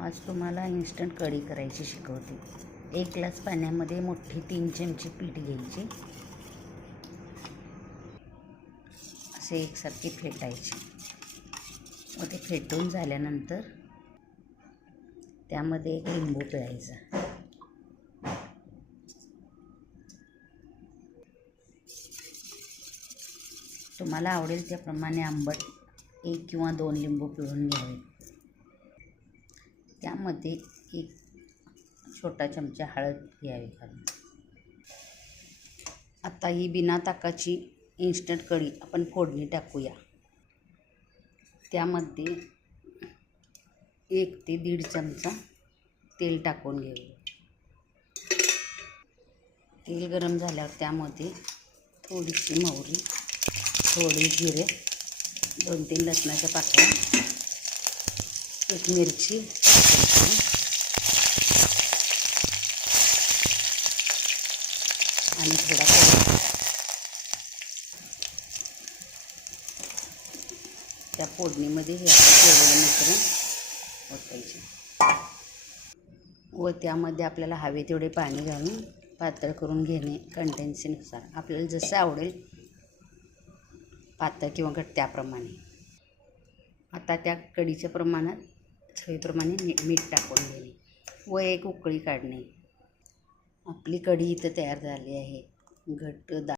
आज तुम्हाला इन्स्टंट कढी करायची शिकवते। 1 ग्लास पाण्यामध्ये मोठी 3 चमचे पीठ घ्यायचे, असे एकसारखे फेटायचे व ते फेटून झाल्यानंतर त्यामध्ये 1 लिंबू पिळायचा। तुम्हाला आवडेल त्याप्रमाणे आंबट 1 किंवा 2 लिंबू पिळून घ्यावे। त्यामध्ये 1 छोटा चमचा हळद घ्यावी घालून। आता ही बिना ताकाची इन्स्टंट कढी आपण फोडणी टाकूया। त्यामध्ये 1 ते 1.5 चमचा तेल टाकून घेऊया। तेल गरम झाल्यावर त्यामध्ये थोडीशी मोहरी, थोडे जिरे, 2-3 लसणाच्या पाकळ्या, 1 मिरची आणि थोडा कढीपत्ता। त्या फोडणीमध्ये हे आपण केलेलं मिश्रण ओतायचे व त्यामध्ये आपल्याला हवे तेवढे पाणी घालून पातळ करून घेणे। कंटेन्सीनुसार आपल्याला जसं आवडेल पातळ किंवा घट्ट त्याप्रमाणे। आता त्या कढीच्या प्रमाणात चवीप्रमाणे मीठ टाकून घेणे व 1 उकळी काढणे। आपली कढी इथं तयार झाली आहे। घट्ट